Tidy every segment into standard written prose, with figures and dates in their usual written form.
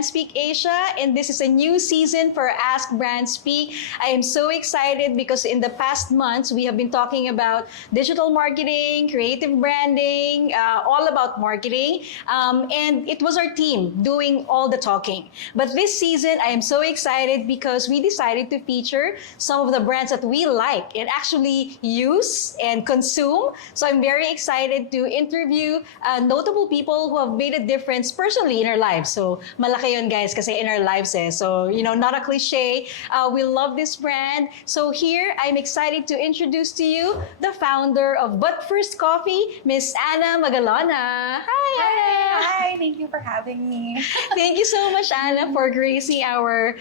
BRANDSPEAK Asia, and this is a new season for Ask BRANDSPEAK. I am so excited because in the past months, we have been talking about digital marketing, creative branding, all about marketing, and it was our team doing all the talking. But this season, I am so excited because we decided to feature some of the brands that we like and actually use and consume. So I'm very excited to interview notable people who have made a difference personally in our lives. So malaki yun, guys, kasi in our lives eh. So, not a cliche. We love this brand. So here, I'm excited to introduce to you the founder of But First Coffee, Miss Anna Magalona. Hi, Anna. Hi, thank you for having me. Thank you so much, Anna, for gracing our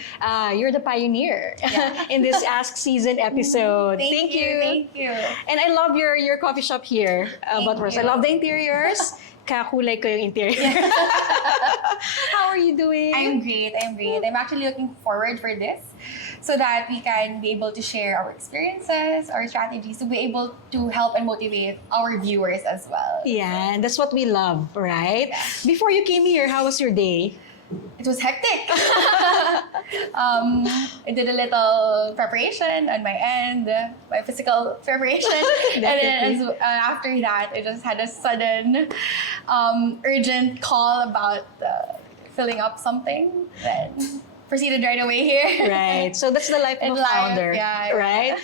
You're the Pioneer in this Ask Season episode. Thank you. Thank you. And I love your coffee shop here, But First. I love the interiors. Kakulay ko yung interior. How are you doing? I'm great. I'm actually looking forward for this so that we can be able to share our experiences, our strategies, to be able to help and motivate our viewers as well. Yeah, and that's what we love, right? Yeah. Before you came here, how was your day? It was hectic. I did a little preparation on my end, my physical preparation. And then after that, I just had a sudden urgent call about filling up something. Then proceeded right away here. Right. So that's the life of a founder, yeah. right?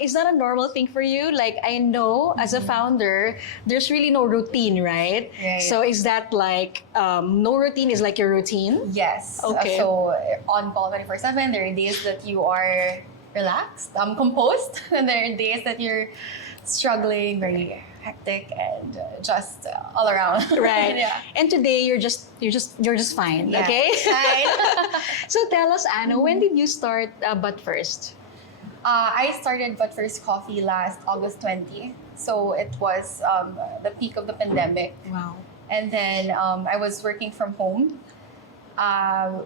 Is that a normal thing for you? Like, I know as a founder, there's really no routine, right? Right. So is that like, no routine is like your routine? Yes. Okay. So on call 24/7, there are days that you are relaxed, composed, and there are days that you're struggling, very hectic, and just all around. Right. Yeah. And today you're just fine. Yeah. Okay. Right. So tell us, Anna, when did you start But First? I started But First Coffee last August 20. So it was the peak of the pandemic. Wow. And then I was working from home. I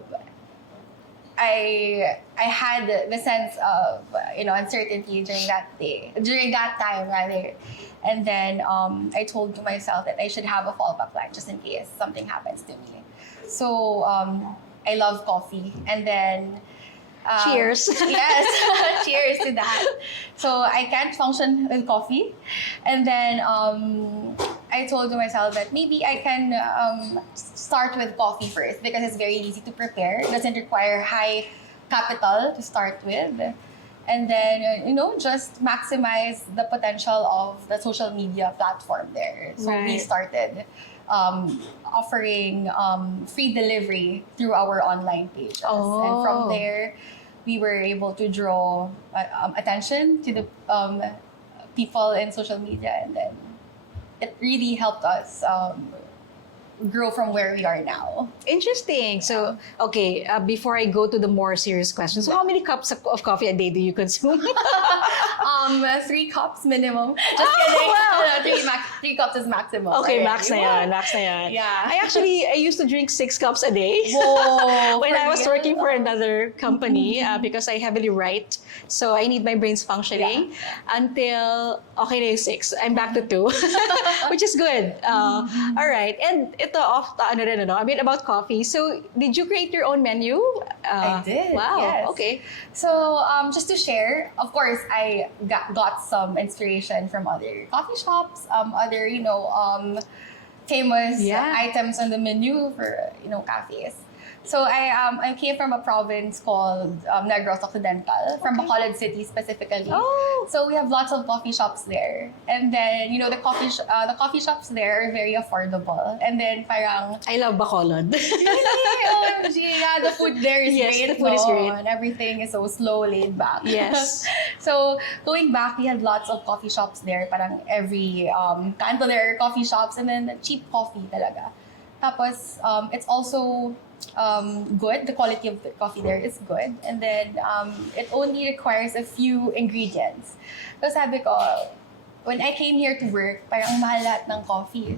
had the sense of uncertainty during that time rather, and then I told myself that I should have a fallback plan just in case something happens to me. So I love coffee, and then Cheers. Yes, cheers to that. So I can't function with coffee, and then I told myself that maybe I can start with coffee first because it's very easy to prepare. It doesn't require high capital to start with. And then, just maximize the potential of the social media platform there. So we started offering free delivery through our online pages. Oh. And from there, we were able to draw attention to the people in social media, and then it really helped us grow from where we are now. Interesting. So, okay, before I go to the more serious questions, so how many cups of coffee a day do you consume? 3 cups minimum. Just kidding. Wow. 3 cups is maximum. Okay, right? max na yan. Yeah. I used to drink 6 cups a day. Whoa, when I was for real? working for another company because I heavily write. So I need my brains functioning until, okay na yung 6. I'm back to 2, which is good. All right. And ito, about coffee. So did you create your own menu? I did. Wow. Yes. Okay. So just to share, of course, I got some inspiration from other coffee shops, other famous items on the menu for cafes. So I came from a province called Negros Occidental, from Bacolod City specifically. Oh. So we have lots of coffee shops there, and then the coffee shops there are very affordable. And then parang I love Bacolod. really, OMG, yeah, the food there is Yes, great. the food is great. And everything is so slow, laid back. Yes. So going back, we had lots of coffee shops there. Parang every kanto there are coffee shops, and then cheap coffee talaga. Tapos it's also good. The quality of the coffee there is good. And then it only requires a few ingredients. So sabi ko, when I came here to work, parang mahal lahat ng coffee.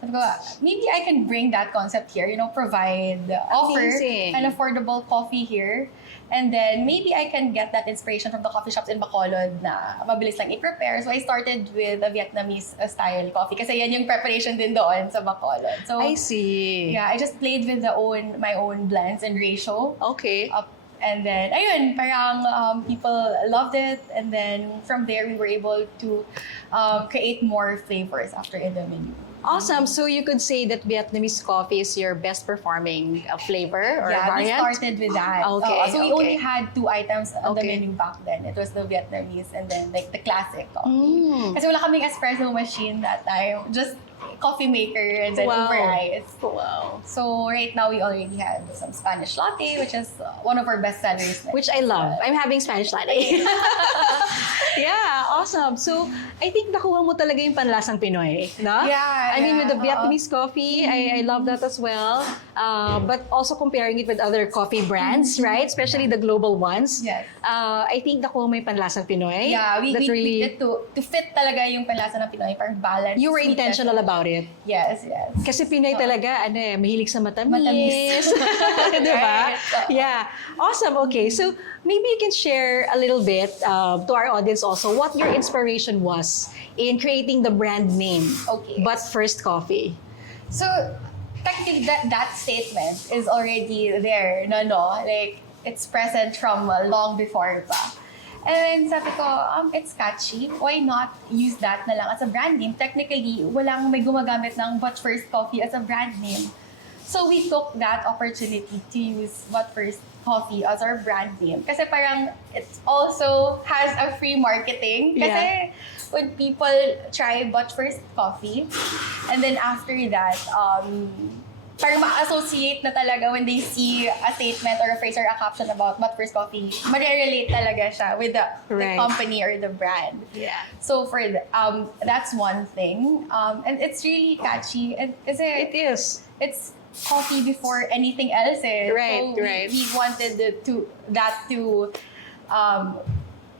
Sabi ko, maybe I can bring that concept here, provide, offer Amazing. an affordable coffee here. And then maybe I can get that inspiration from the coffee shops in Bacolod na mabilis lang i-prepare. So I started with a Vietnamese style coffee kasi yan yung preparation din doon sa Bacolod. So I see. yeah, I just played with my own blends and ratio. Okay. And then, ayun, parang people loved it. And then from there, we were able to create more flavors after in the menu. Awesome. So you could say that Vietnamese coffee is your best performing flavor or Yeah, variant? we started with that. Okay, So we only had 2 items on the Okay. menu back then. It was the Vietnamese and then like the classic coffee. Mm. Kasi wala kaming espresso machine that time. Just coffee maker and then Wow. over ice. Wow. So right now we already have some Spanish latte, which is one of our best sellers. Which I love. I'm having Spanish latte. Yeah, awesome. So, I think nakuha mo talaga yung panlasang Pinoy, no? Yeah, I mean, with the yeah, Vietnamese coffee, I love that as well. But also comparing it with other coffee brands, right? Especially the global ones. Yes. I think nakuha mo yung panlasang Pinoy. Yeah, we really, did to fit talaga yung panlasa ng Pinoy, parang balance. you were sweetness. intentional about it. Yes, yes. Kasi Pinoy talaga, mahilig sa matamis. Matamis. Diba? Right. Yeah. Awesome. Okay. So, maybe you can share a little bit to our audience also what your inspiration was in creating the brand name. Okay. But First Coffee. So, technically, that statement is already there, no? Like, it's present from long before pa. And sabi ko, it's catchy. Why not use that na lang as a brand name? Technically, walang may gumagamit ng But First Coffee as a brand name. So we took that opportunity to use But First Coffee as our brand name. Kasi parang it also has a free marketing. Kasi Yeah. when people try But First Coffee, and then after that, parang ma-associate na talaga when they see a statement or a phrase or a caption about But First Coffee, ma-relate talaga siya with the Right. company or the brand. Yeah. So for that's one thing. And it's really catchy. And kasi It is. it's coffee before anything else. Right, So right. we wanted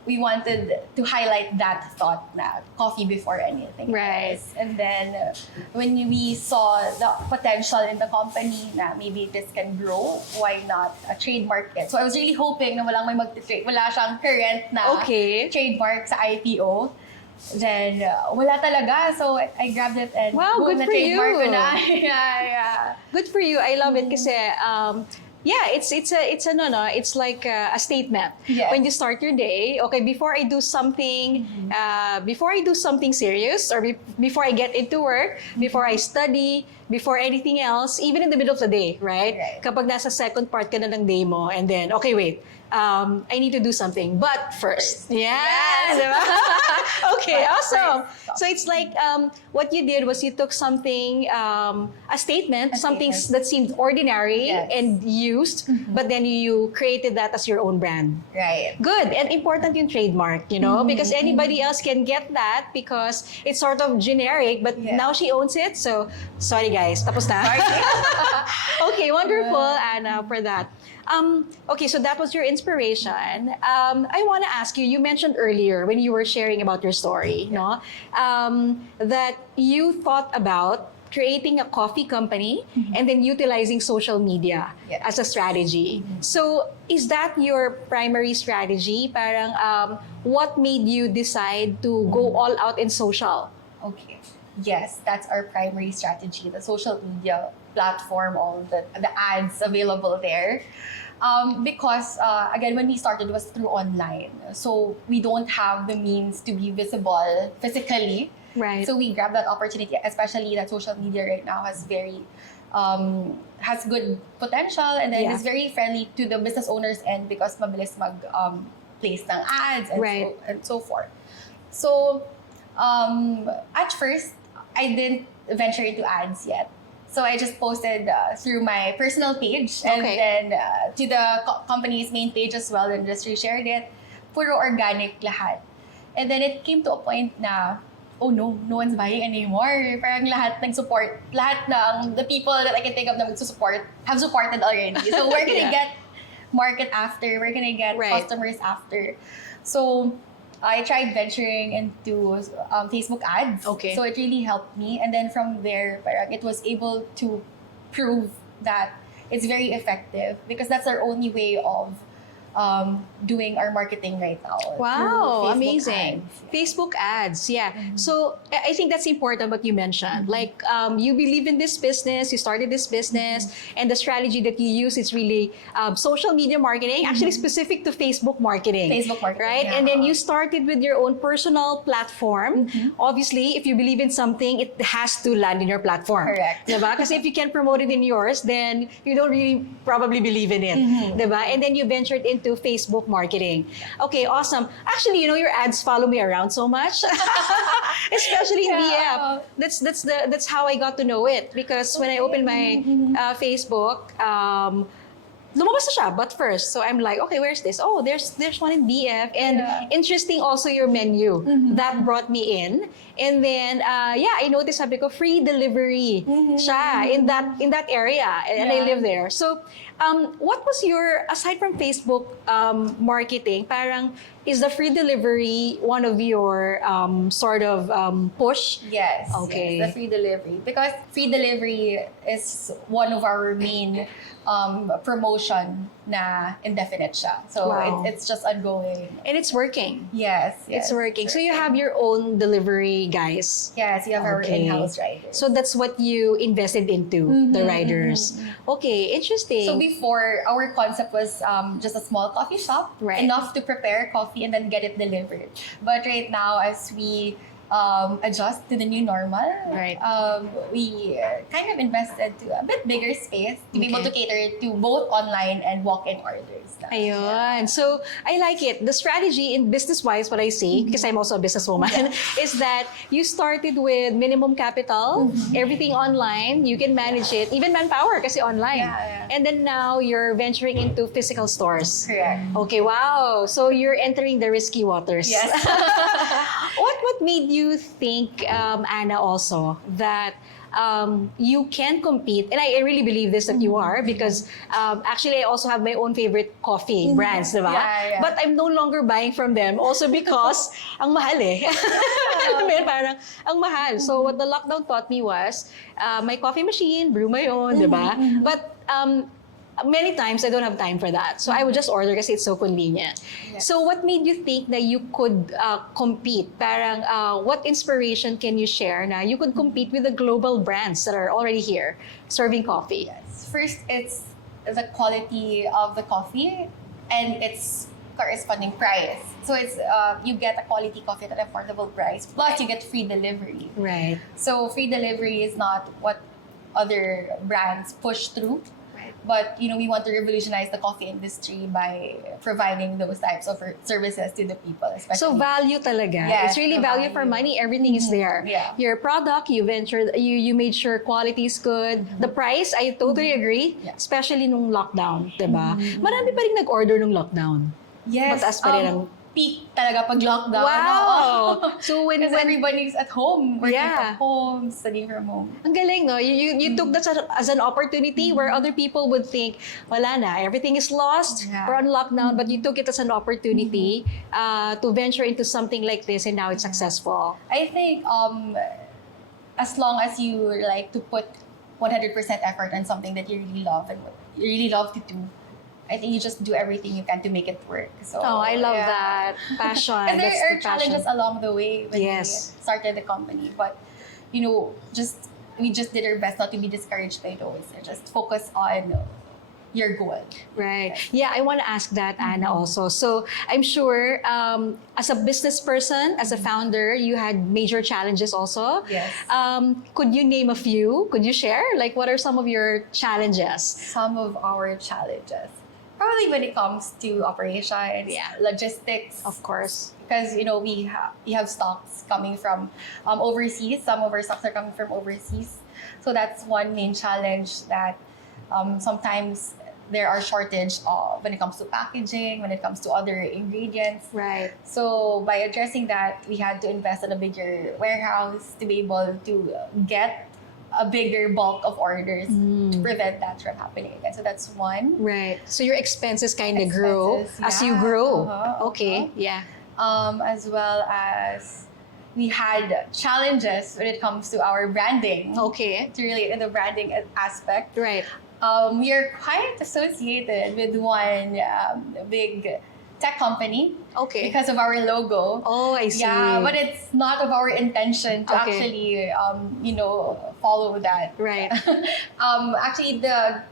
we wanted to highlight that thought na coffee before anything Right. else. And then when we saw the potential in the company na maybe this can grow, why not trademark it? So I was really hoping na walang may mag-trade, wala siyang current na Okay. trademark sa IPO. Then wala talaga, so I grabbed it and Wow, boom, good na for trademark you. ko na. Yeah. Good for you. I love it kasi yeah, it's like a statement. Yes. When you start your day, okay, before I do something serious or before I get into work, before I study, before anything else, even in the middle of the day, right? Right. Kapag nasa second part ka na ng day mo and then okay, wait. I need to do something, but first. Yeah, Yes. diba? Okay, But awesome. first. So it's like what you did was you took something, a statement, something statement. that seemed ordinary Yes. and used, but then you created that as your own brand. Right. Good and important yung trademark, because anybody else can get that because it's sort of generic, but Yeah. now she owns it. So sorry guys, tapos na. Sorry. Okay, wonderful, Anna, for that. Okay, so that was your inspiration. I want to ask you, you mentioned earlier when you were sharing about your story, no? That you thought about creating a coffee company and then utilizing social media Yes. as a strategy. So, is that your primary strategy? Parang, what made you decide to go all out in social? Okay. Yes, that's our primary strategy. The social media platform, all the ads available there. Because again, when we started, it was through online. So we don't have the means to be visible physically. Right. So we grabbed that opportunity, especially that social media right now has has good potential and then Yeah. is very friendly to the business owners end because mabilis mag place ng ads and Right. so forth. So at first, I didn't venture into ads yet. So I just posted through my personal page and Okay. then to the company's main page as well. The industry shared it. Puro organic lahat. And then it came to a point na, oh no one's buying anymore. Parang lahat nag-support. Lahat ng the people that I can think of na mag-support have supported already. So we're gonna Yeah. get market after. We're gonna get Right. customers after. So I tried venturing into Facebook ads. Okay. So it really helped me. And then from there, parang it was able to prove that it's very effective because that's our only way of doing our marketing right now. Wow, through Facebook amazing. ads. Facebook ads, yeah. So I think that's important what you mentioned. Like you believe in this business, you started this business, and the strategy that you use is really social media marketing, actually specific to Facebook marketing. Facebook marketing, right? yeah. And then you started with your own personal platform. Obviously, if you believe in something, it has to land in your platform. Correct. Diba? Kasi if you can't promote it in yours, then you don't really probably believe in it. Diba? And then you ventured into Facebook marketing. Okay, awesome. Actually, you know, your ads follow me around so much. Especially in Yeah. BF. That's how I got to know it. Because when I opened my Facebook, lumabas na siya, but first. So I'm like, okay, where's this? Oh, there's one in BF. And Yeah. interesting also your menu. That brought me in. And then, I noticed, sabi ko, free delivery siya in that area. And I Yeah. live there. So, what was your, aside from Facebook marketing, parang, is the free delivery one of your sort of push? Yes. Okay. Yes, the free delivery. Because free delivery is one of our main promotion na indefinite siya. So Wow. it's just ongoing. And it's working. Yes. It's working. So you have your own delivery guys. Yes, you have our Okay. in-house riders. So that's what you invested into, the riders. Okay, interesting. So before, our concept was just a small coffee shop, Right. enough to prepare coffee and then get it delivered. But right now, as we adjust to the new normal, Right. we kind of invested to a bit bigger space to be able Okay. to cater to both online and walk-in orders. Ayun. So, I like it. The strategy in business-wise, what I see, because I'm also a businesswoman, is that you started with minimum capital, everything online, you can manage it, even manpower kasi online. Yeah. And then now, you're venturing into physical stores. Correct. Okay, wow. So, you're entering the risky waters. Yes. What made you think, Anna, also, that you can compete, and I really believe this that you are, because actually I also have my own favorite coffee brands, diba? Yeah. But I'm no longer buying from them also because ang mahal eh. Alam mo yun, parang ang mahal. So what the lockdown taught me was my coffee machine, brew my own, diba? But many times I don't have time for that. So I would just order kasi it's so convenient. Yes. So what made you think that you could compete? Parang what inspiration can you share na you could compete with the global brands that are already here serving coffee? Yes. First, it's the quality of the coffee and its corresponding price. So it's you get a quality coffee at an affordable price, plus you get free delivery. Right. So free delivery is not what other brands push through. But we want to revolutionize the coffee industry by providing those types of services to the people, especially. So value talaga. Yes, It's really the value for value. money. Everything is there. Yeah. Your product, you ventured, you made sure quality is good. The price, I totally agree. Yeah. Especially nung lockdown, diba? Marami pa rin nag-order nung lockdown. Yes, Mataas pa rin ang... peak talaga pag lockdown. Wow! So when Because everybody's at home, working Yeah. from home, studying from home. ang galing, no? You took that as an opportunity where other people would think, wala na, everything is lost, Yeah. we're on lockdown, but you took it as an opportunity to venture into something like this, and now it's successful. I think as long as you like to put 100% effort on something that you really love and what you really love to do, I think you just do everything you can to make it work. So Oh, I love yeah. that. Passion. And there That's are the passion. challenges along the way when Yes. we started the company, but we just did our best not to be discouraged by those and just focus on your goal. Right. Yeah, I want to ask that, Anna, also. So I'm sure as a business person, as a founder, you had major challenges also. Yes. Could you name a few? Could you share? Like, what are some of your challenges? Some of our challenges, probably when it comes to operations, Yeah. logistics, Of course. because we have stocks coming from overseas. Some of our stocks are coming from overseas, so that's one main challenge that sometimes there are shortage of when it comes to packaging, when it comes to other ingredients. Right. So by addressing that, we had to invest in a bigger warehouse to be able to get a bigger bulk of orders to prevent that from happening again. So that's one. Right. So your expenses kind of grew Expenses, as you yeah. grew. Uh-huh, Okay. Yeah. As well as we had challenges when it comes to our branding. Okay. To really in the branding aspect. Right. we are quite associated with one big tech company. Okay. Because of our logo. Oh, I see. Yeah, but it's not of our intention to actually, follow that. Right. Actually, the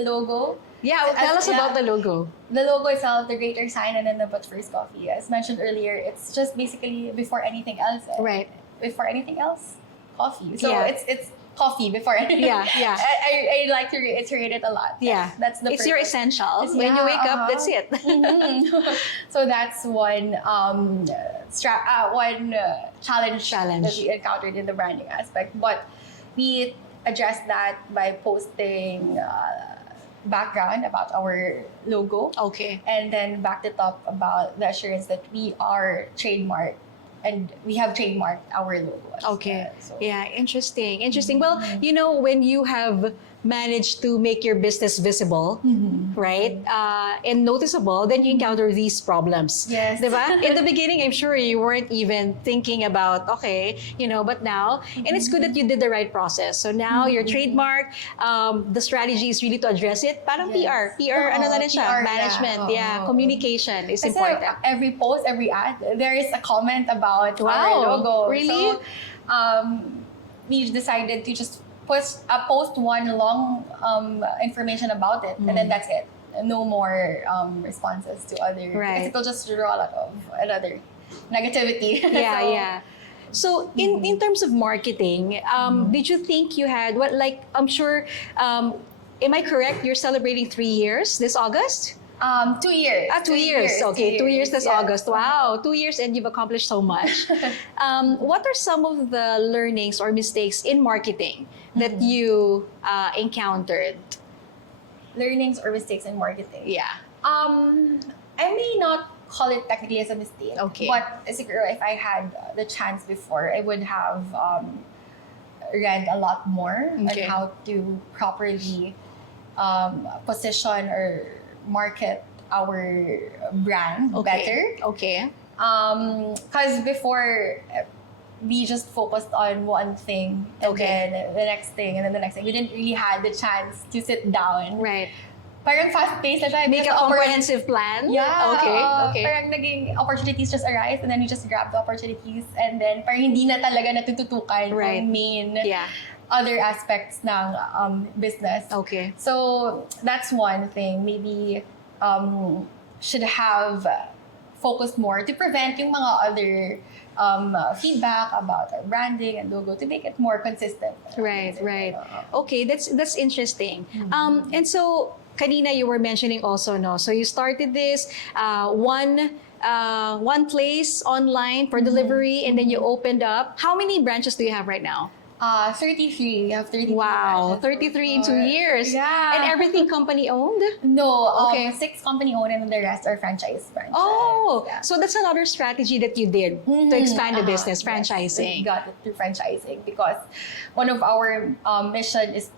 logo. Yeah, tell us about the logo. The logo itself, the greater sign, and then the but first coffee. As mentioned earlier, it's just basically before anything else. Right. Before anything else, coffee. So Yeah. it's coffee before anything. Yeah, yeah. I like to reiterate it a lot. Yeah. That's the It's your purpose. essentials. When you wake up, that's it. So that's one challenge that we encountered in the branding aspect. But we addressed that by posting background about our logo. Okay. And then backed it up about the assurance that we are trademarked and we have trademarked our logo. Okay. So. Yeah, interesting. Well, when you have managed to make your business visible, right, and noticeable, then you encounter these problems. Yes. Diba? In the beginning, I'm sure you weren't even thinking about, but now, and it's good that you did the right process. So now your trademark, the strategy is really to address it. Parang PR, ano na rin siya, PR, management, communication is Kasi important. every post, every ad, there is a comment about Wow, our logo. really? So, we decided to just post one long information about it, and then that's it. No more responses to other. Right. Because it'll just draw a lot of another negativity. Yeah, So, yeah. So in terms of marketing, did you think you had I'm sure, am I correct? You're celebrating 3 years this August? 2 years. 2 years. Okay, 2 years this yes. August. Wow, 2 years and you've accomplished so much. What are some of the learnings or mistakes in marketing that you encountered? Learnings or mistakes in marketing. Yeah. I may not call it technically as a mistake. Okay. But siguro if I had the chance before, I would have read a lot more on how to properly position or market our brand better. Okay. Because before we just focused on one thing and then the next thing and then the next thing. We didn't really have the chance to sit down. Right. Parang fast-paced na siya. Make a comprehensive plan? Yeah. Okay. Parang naging opportunities just arise and then you just grab the opportunities and then parang hindi na talaga natututukan yung main other aspects ng business. Okay. So that's one thing. Maybe should have focused more to prevent yung mga other feedback about our branding and logo to make it more consistent. Right. Okay, that's interesting. And so kanina you were mentioning also, no? So you started this one place online for delivery, and then you opened up. How many branches do you have right now? 33. We have 33 Wow, branches. 33 in 2 years. Yeah. And everything company owned? No, Okay. 6 company owned and the rest are franchise branches. Oh, Yeah. so that's another strategy that you did to expand the business, franchising. Yes, we got it through franchising because one of our mission is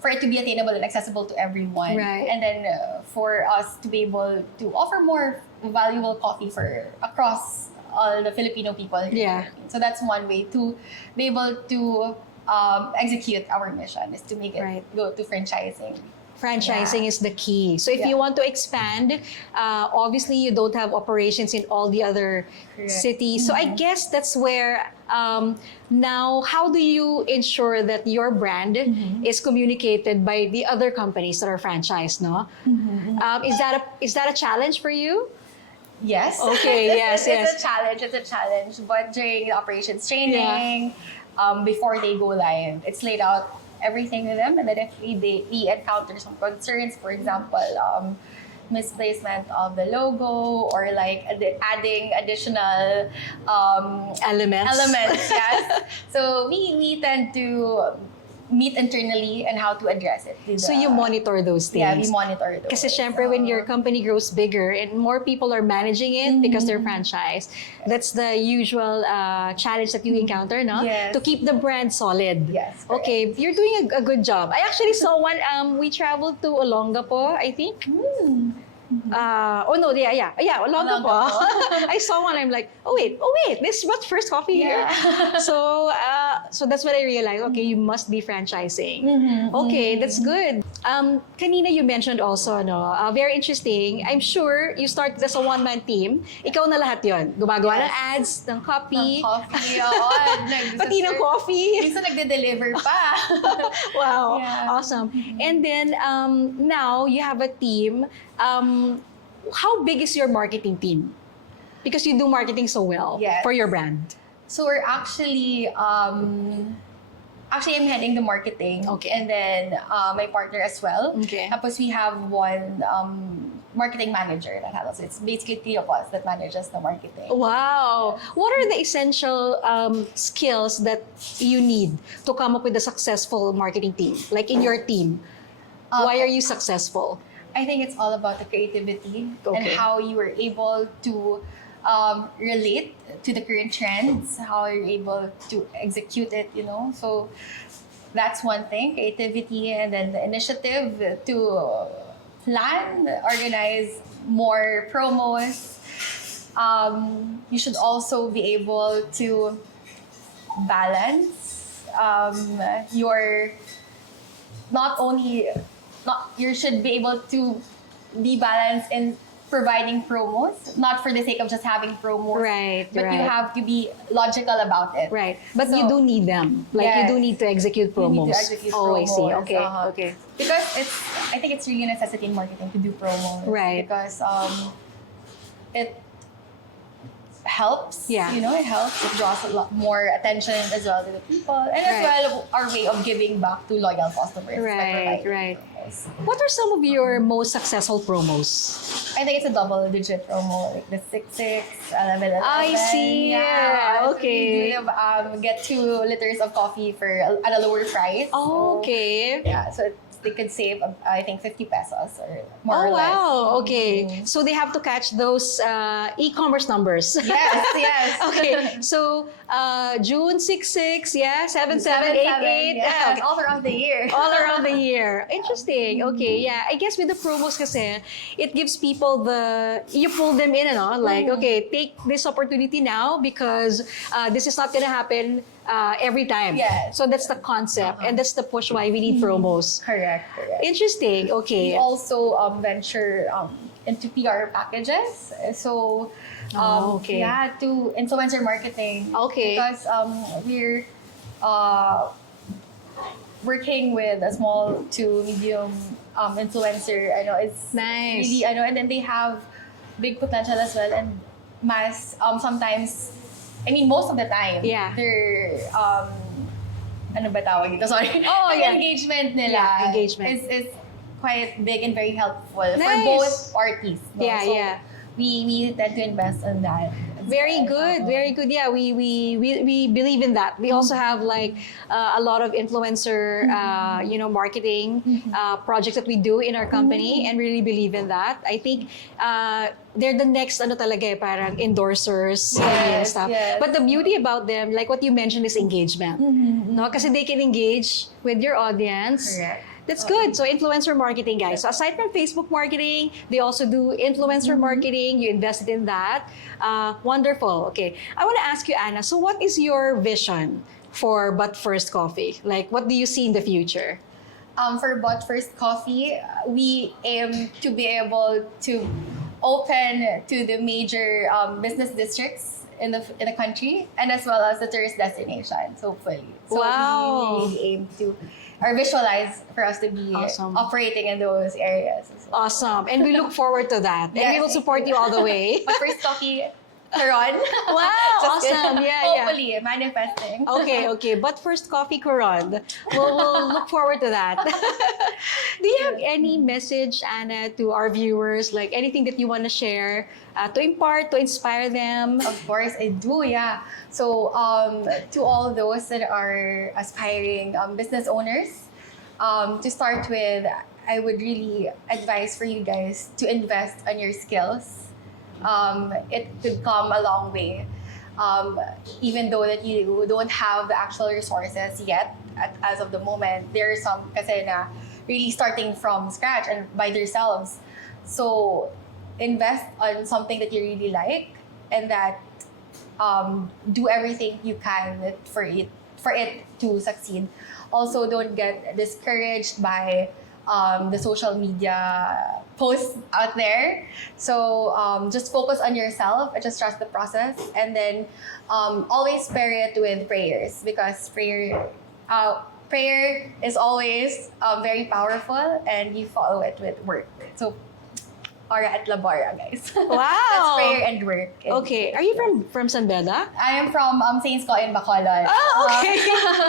for it to be attainable and accessible to everyone. Right. And then for us to be able to offer more valuable coffee for across all the Filipino people here in the Philippines. So that's one way to be able to execute our mission is to make it go to franchising. Franchising is the key. So if you want to expand, obviously you don't have operations in all the other cities. So I guess that's where now, how do you ensure that your brand is communicated by the other companies that are franchised? No, is that a challenge for you? Yes. Okay. Yes. It's a challenge. But during the operations training, before they go live, it's laid out everything to them, and then if we encounter some concerns, for example, misplacement of the logo or like adding additional Elements. yes. So we tend to meet internally and how to address it. So you monitor those things. Yeah, we monitor those. Kasi syempre, when your company grows bigger and more people are managing it because they're franchised, that's the usual challenge that you encounter, no? Yes. To keep the brand solid. Yes. Okay, you're doing a good job. I actually saw one, we traveled to Olongapo, I think. Olongapo. I saw one, I'm like, oh wait, this is what first coffee here. So so that's what I realized. Okay, you must be franchising. Okay, that's good. Kanina you mentioned also, no, very interesting. I'm sure you started as a one-man team. Ikaw na lahat yon. Gumagawa ng ads, ng copy, Coffee, oo. pati ng coffee. Minsan nagde-deliver pa. Wow, Yeah. awesome. And then now you have a team. How big is your marketing team? Because you do marketing so well Yes. for your brand. So we're actually I'm heading the marketing. Okay. And then my partner as well. Okay. Tapos we have one marketing manager that handles it. It's basically 3 of us that manages the marketing. Wow. What are the essential skills that you need to come up with a successful marketing team? Like in your team, why are you successful? I think it's all about the creativity and Okay. how you were able to relate to the current trends, how you're able to execute it, you know. So that's one thing, creativity, and then the initiative to plan, organize more promos. You should also be able to balance your you should be able to be balanced in providing promos, not for the sake of just having promos. Right, But you right. have to be logical about it. Right. But you So- do need them. Like you Yes. do need to execute You promos. need to execute Oh, I see. promos, Okay. uh-huh. Okay. Because I think it's really a necessity in marketing to do promos. Right. Because it helps. Yeah. You know, it helps. It draws a lot more attention as well to the people. And as Right. well, our way of giving back to loyal customers. by Right, providing right. promos. What are some of your most successful promos? I think it's a double-digit promo, like the 6-6, 11-11. I see. Yeah. Okay. So we do, get 2 liters of coffee at a lower price. Oh, So, okay. yeah, so they could save, I think, 50 pesos or more Oh, or less. wow. Okay. Mhm. So they have to catch those e-commerce numbers. Yes, yes. Okay. So June 6-6, yeah, 7-7-8-8. Yeah, all around the year. All around the year. Interesting. Okay, yeah. I guess with the promos kasi, it gives people you pull them in, ano? Like, okay, take this opportunity now because this is not gonna happen every time. Yes. So that's the concept and that's the push why we need promos. Correct. Interesting. We Okay. also venture into PR packages. So, Okay. yeah, to influencer marketing. Okay. Because we're working with a small to medium influencer. I know it's Nice. really, and then they have big potential as well. And sometimes, I mean, most of the time, Yeah. they're ano ba tawag dito? Sorry. Oh, Yung yeah. engagement nila Yeah, engagement. is quite big and very helpful for Nice. both parties. No? Yeah, So yeah. we tend to invest in that. Very good, very good. Yeah, we believe in that. We also have like a lot of influencer, marketing projects that we do in our company, and really believe in that. I think they're the next talaga parang endorsers and Yes, stuff. yes. But the beauty about them, like what you mentioned, is engagement. No, kasi they can engage with your audience. Correct. That's good. So influencer marketing, guys. So aside from Facebook marketing, they also do influencer marketing. You invested in that. Wonderful. Okay. I want to ask you, Anna, so what is your vision for But First Coffee? Like, what do you see in the future? For But First Coffee, we aim to be able to open to the major business districts in the country, and as well as the tourist destinations, hopefully. So Wow. we really aim to visualize for us to be Awesome. operating in those areas as well. Awesome. And we look forward to that. And we Yes, will support you all the way. But First Coffee, Karon. Wow, Just kidding. awesome. Yeah, yeah. Hopefully, manifesting. Okay. But First Coffee Coron. We'll look forward to that. Do you have any message, Anna, to our viewers? Like anything that you want to share to impart, to inspire them? Of course, I do, yeah. So, to all those that are aspiring business owners, to start with, I would really advise for you guys to invest on your skills. It could come a long way. Even though that you don't have the actual resources yet, as of the moment, there are some kasi na really starting from scratch and by themselves. So, invest on something that you really like and that do everything you can for it for it to succeed. Also, don't get discouraged by the social media posts out there. So just focus on yourself and just trust the process, and then always pair it with prayers, because prayer is always very powerful, and you follow it with work. So Ora at Labora, guys. Wow. That's prayer and work. Okay. Are you from San Beda? I am from Saints Co in Bacolod. Oh, okay.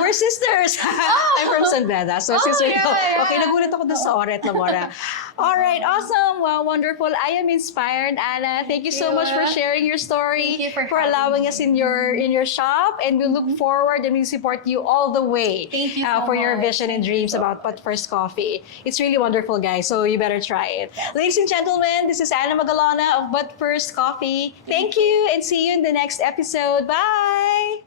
We're sisters. I'm from San Beda. So, sister ko. yeah. Okay, nagulat ako dun sa Ora at Labora. All right, awesome. Wow, wonderful. I am inspired, Anna. Thank you so much for sharing your story, Thank you for allowing having us in your shop, and we look forward and we support you all the way. Thank you so for your much. vision and dreams about But First Coffee. It's really wonderful, guys. So you better try it. Ladies and gentlemen, this is Anna Magalona of But First Coffee. Thank you, and see you in the next episode. Bye.